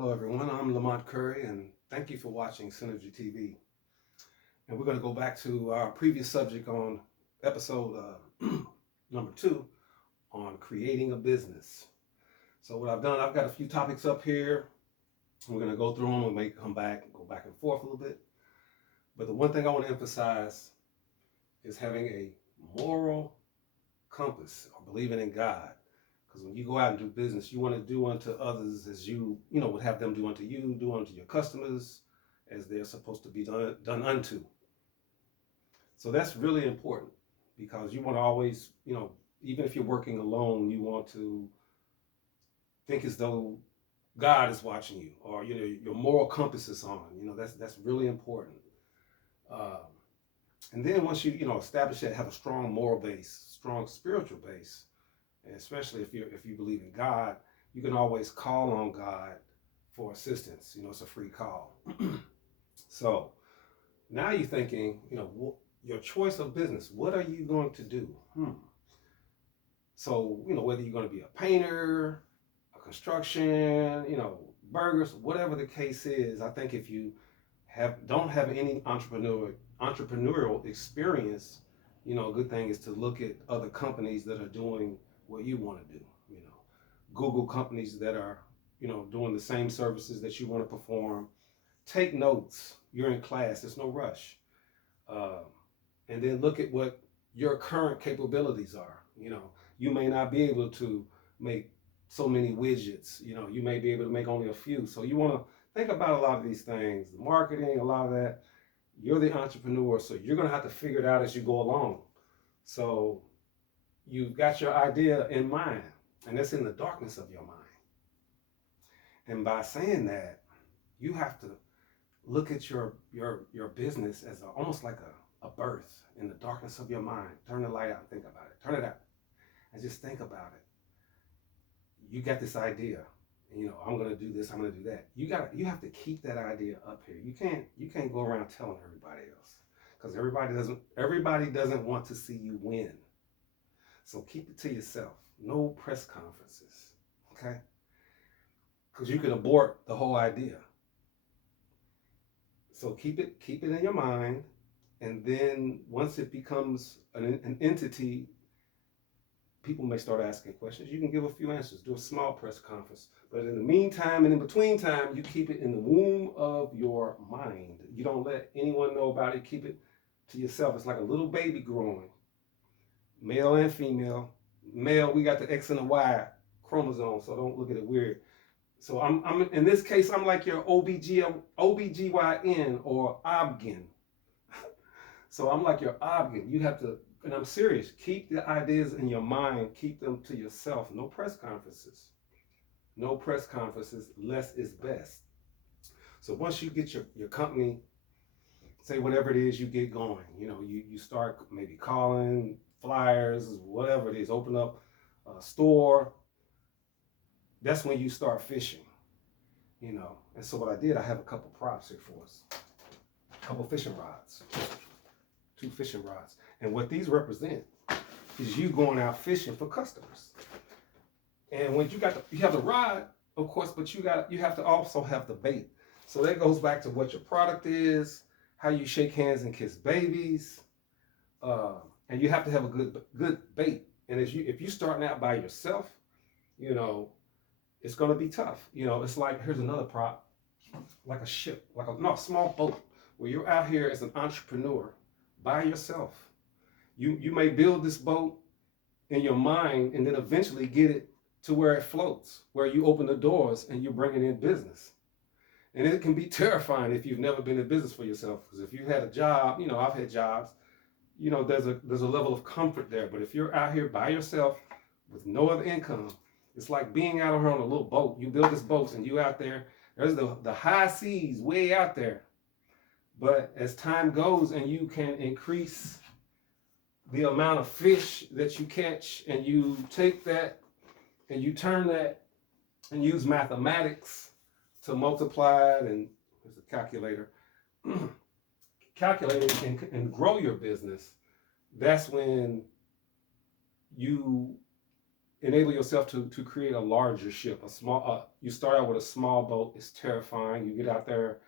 Hello, everyone. I'm Lamont Curry, and thank you for watching Synergy TV. And we're going to go back to our previous subject on episode number 2 on creating a business. So what I've done, I've got a few topics up here. We're going to go through them. We may come back and go back and forth a little bit. But the one thing I want to emphasize is having a moral compass or believing in God. Because when you go out and do business, you want to do unto others as you would have them do unto you, do unto your customers as they're supposed to be done unto. So that's really important because you want to always, even if you're working alone, you want to think as though God is watching you, or your moral compass is on. That's really important. Um, and then once you establish that, have a strong moral base, strong spiritual base, and especially if you believe in God, you can always call on God for assistance. It's a free call. So now you're thinking, your choice of business. What are you going to do? So whether you're going to be a painter, a construction, burgers, whatever the case is, I think if you don't have any entrepreneurial experience, a good thing is to look at other companies that are doing what you want to do. Google companies that are, doing the same services that you want to perform. Take notes. You're in class. There's no rush. And then look at what your current capabilities are. You may not be able to make so many widgets. You may be able to make only a few. So you want to think about a lot of these things, the marketing, a lot of that. You're the entrepreneur, so you're going to have to figure it out as you go along. So you've got your idea in mind, and it's in the darkness of your mind. And by saying that, you have to look at your business as almost like a birth in the darkness of your mind. Turn the light out and think about it. Turn it out and just think about it. You got this idea. I'm going to do this, I'm going to do that. You have to keep that idea up here. You can't go around telling everybody else, because everybody doesn't want to see you win. So keep it to yourself. No press conferences, okay? Because you could abort the whole idea. So keep it in your mind, and then once it becomes an entity, people may start asking questions. You can give a few answers. Do a small press conference. But in the meantime and in between time, you keep it in the womb of your mind. You don't let anyone know about it. Keep it to yourself. It's like a little baby growing, male and female. Male, we got the X and the Y chromosome, so don't look at it weird. So I'm in this case, I'm like your OBGYN or OBGYN. So I'm like your OBGYN. You have to, and I'm serious, keep the ideas in your mind, keep them to yourself. No press conferences. No press conferences, less is best. So once you get your company, say whatever it is you get going, you start maybe calling, flyers, whatever it is, open up a store. That's when you start fishing, And so what I did, I have a couple props here for us. A couple fishing rods, 2 fishing rods. And what these represent is you going out fishing for customers. And when you have the rod, of course, but you have to also have the bait. So that goes back to what your product is, how you shake hands and kiss babies, and you have to have a good bait. And if you're starting out by yourself, it's going to be tough. It's like, here's another prop, like a ship, a small boat, where you're out here as an entrepreneur by yourself. You may build this boat in your mind and then eventually get it to where it floats, where you open the doors and you're bringing in business. And it can be terrifying if you've never been in business for yourself, because if you had a job, I've had jobs, there's a level of comfort there. But if you're out here by yourself with no other income, it's like being out here on a little boat. You build this boat and you out there, there's the high seas way out there. But as time goes and you can increase the amount of fish that you catch, and you take that and you turn that and use mathematics to multiply it, and there's a calculator, calculate it and grow your business, that's when you enable yourself to create a larger ship. A small, you start out with a small boat. It's terrifying. You get out there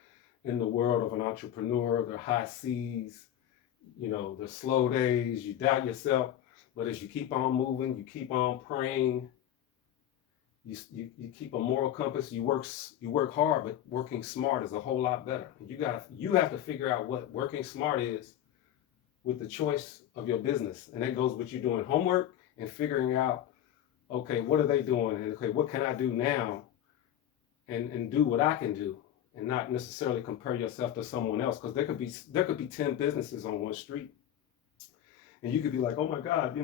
in the world of an entrepreneur. There are high seas, the slow days. You doubt yourself, but as you keep on moving, you keep on praying. You keep a moral compass. You work hard, but working smart is a whole lot better. You have to figure out what working smart is with the choice of your business, and that goes with you doing homework and figuring out, okay, what are they doing, and okay, what can I do now, and do what I can do, and not necessarily compare yourself to someone else, because there could be 10 businesses on one street, and you could be like, oh my God,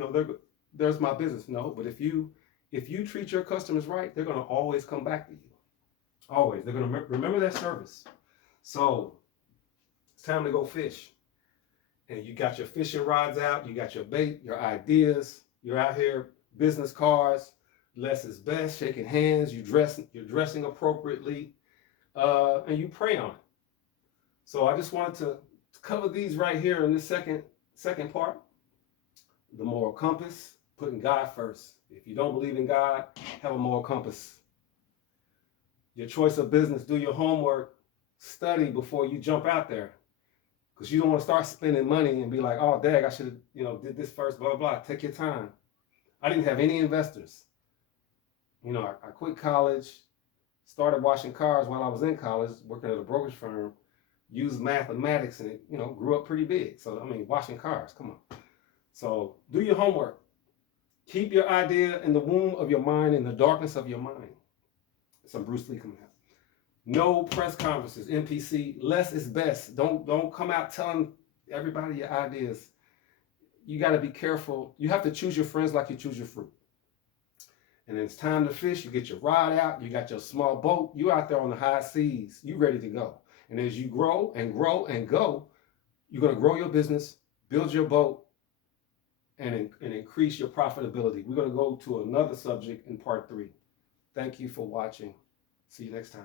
there's my business. No, but if you treat your customers right, they're going to always come back to you. Always. They're going to remember that service. So it's time to go fish. And you got your fishing rods out, you got your bait, your ideas, you're out here, business cards, less is best, shaking hands, you're dressing appropriately, and you pray on it. So I just wanted to cover these right here in this second part. The moral compass, putting God first. If you don't believe in God, have a moral compass. Your choice of business, do your homework, study before you jump out there. Because you don't want to start spending money and be like, oh, dang, I should have, did this first, blah, blah, blah. Take your time. I didn't have any investors. I quit college, started washing cars while I was in college, working at a brokerage firm, used mathematics, and it, grew up pretty big. So, washing cars, come on. So do your homework. Keep your idea in the womb of your mind, in the darkness of your mind. Some Bruce Lee coming out. No press conferences, NPC. Less is best. Don't come out telling everybody your ideas. You got to be careful. You have to choose your friends like you choose your fruit. And it's time to fish. You get your rod out. You got your small boat. You out there on the high seas. You ready to go. And as you grow and grow and go, you're going to grow your business, build your boat, and increase your profitability. We're going to go to another subject in part 3. Thank you for watching. See you next time.